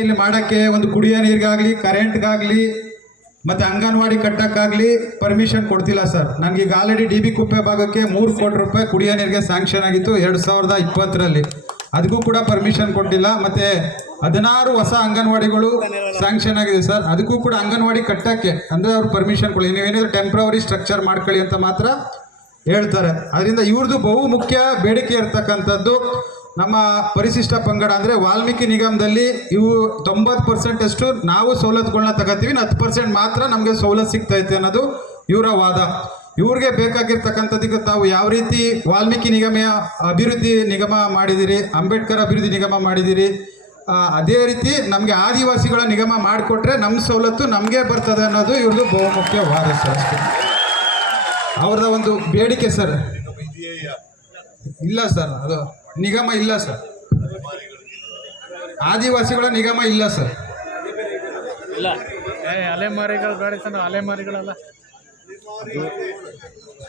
ಇಲ್ಲಿ ಮಾಡೋಕ್ಕೆ ಒಂದು ಕುಡಿಯೋ ನೀರಿಗಾಗಲಿ ಕರೆಂಟ್ಗಾಗಲಿ ಮತ್ತು ಅಂಗನವಾಡಿ ಕಟ್ಟಕ್ಕಾಗಲಿ ಪರ್ಮಿಷನ್ ಕೊಡ್ತಿಲ್ಲ ಸರ್. ನನಗೆ ಈಗ ಆಲ್ರೆಡಿ ಡಿ ಬಿ ಕುಪ್ಪೆ ಭಾಗಕ್ಕೆ 3 ಕೋಟಿ ರೂಪಾಯಿ ಕುಡಿಯೋ ನೀರಿಗೆ ಸ್ಯಾಂಕ್ಷನ್ ಆಗಿತ್ತು 2020ರಲ್ಲಿ. ಅದಕ್ಕೂ ಕೂಡ ಪರ್ಮಿಷನ್ ಕೊಟ್ಟಿಲ್ಲ. ಮತ್ತು 16 ಹೊಸ ಅಂಗನವಾಡಿಗಳು ಸ್ಯಾಂಕ್ಷನ್ ಆಗಿದೆ ಸರ್. ಅದಕ್ಕೂ ಕೂಡ ಅಂಗನವಾಡಿ ಕಟ್ಟಕ್ಕೆ ಅಂದರೆ ಅವ್ರು ಪರ್ಮಿಷನ್ ಕೊಡಿ, ನೀವೇನಾದರೂ ಟೆಂಪ್ರವರಿ ಸ್ಟ್ರಕ್ಚರ್ ಮಾಡ್ಕೊಳ್ಳಿ ಅಂತ ಮಾತ್ರ ಹೇಳ್ತಾರೆ. ಅದರಿಂದ ಇವ್ರದ್ದು ಬಹು ಮುಖ್ಯ ಬೇಡಿಕೆ ಇರ್ತಕ್ಕಂಥದ್ದು ನಮ್ಮ ಪರಿಶಿಷ್ಟ ಪಂಗಡ ಅಂದರೆ ವಾಲ್ಮೀಕಿ ನಿಗಮದಲ್ಲಿ ಇವು 90% ಅಷ್ಟು ನಾವು ಸವಲತ್ತುಗಳನ್ನ ತಗೋತೀವಿ, 10% ಮಾತ್ರ ನಮಗೆ ಸವಲತ್ತು ಸಿಗ್ತೈತೆ ಅನ್ನೋದು ಇವರ ವಾದ. ಇವ್ರಿಗೆ ಬೇಕಾಗಿರ್ತಕ್ಕಂಥದ್ದಕ್ಕೆ ತಾವು ಯಾವ ರೀತಿ ವಾಲ್ಮೀಕಿ ಅಭಿವೃದ್ಧಿ ನಿಗಮ ಮಾಡಿದಿರಿ, ಅಂಬೇಡ್ಕರ್ ಅಭಿವೃದ್ಧಿ ನಿಗಮ ಮಾಡಿದಿರಿ, ಅದೇ ರೀತಿ ನಮಗೆ ಆದಿವಾಸಿಗಳ ನಿಗಮ ಮಾಡಿಕೊಟ್ರೆ ನಮ್ಮ ಸವಲತ್ತು ನಮಗೆ ಬರ್ತದೆ ಅನ್ನೋದು ಇವ್ರದ್ದು ಬಹುಮುಖ್ಯ ವಾದ ಸರ್. ಅಷ್ಟೇ ಅವ್ರದ ಒಂದು ಬೇಡಿಕೆ ಸರ್. ಇಲ್ಲ ಸರ್, ಅದು ನಿಗಮ ಇಲ್ಲ ಸರ್, ಆದಿವಾಸಿಗಳ ನಿಗಮ ಇಲ್ಲ ಸರ್. ಇಲ್ಲ ಅಲೆಮಾರಿಗಳು ಗಾಡಿ ಅಲೆಮಾರಿಗಳಲ್ಲ.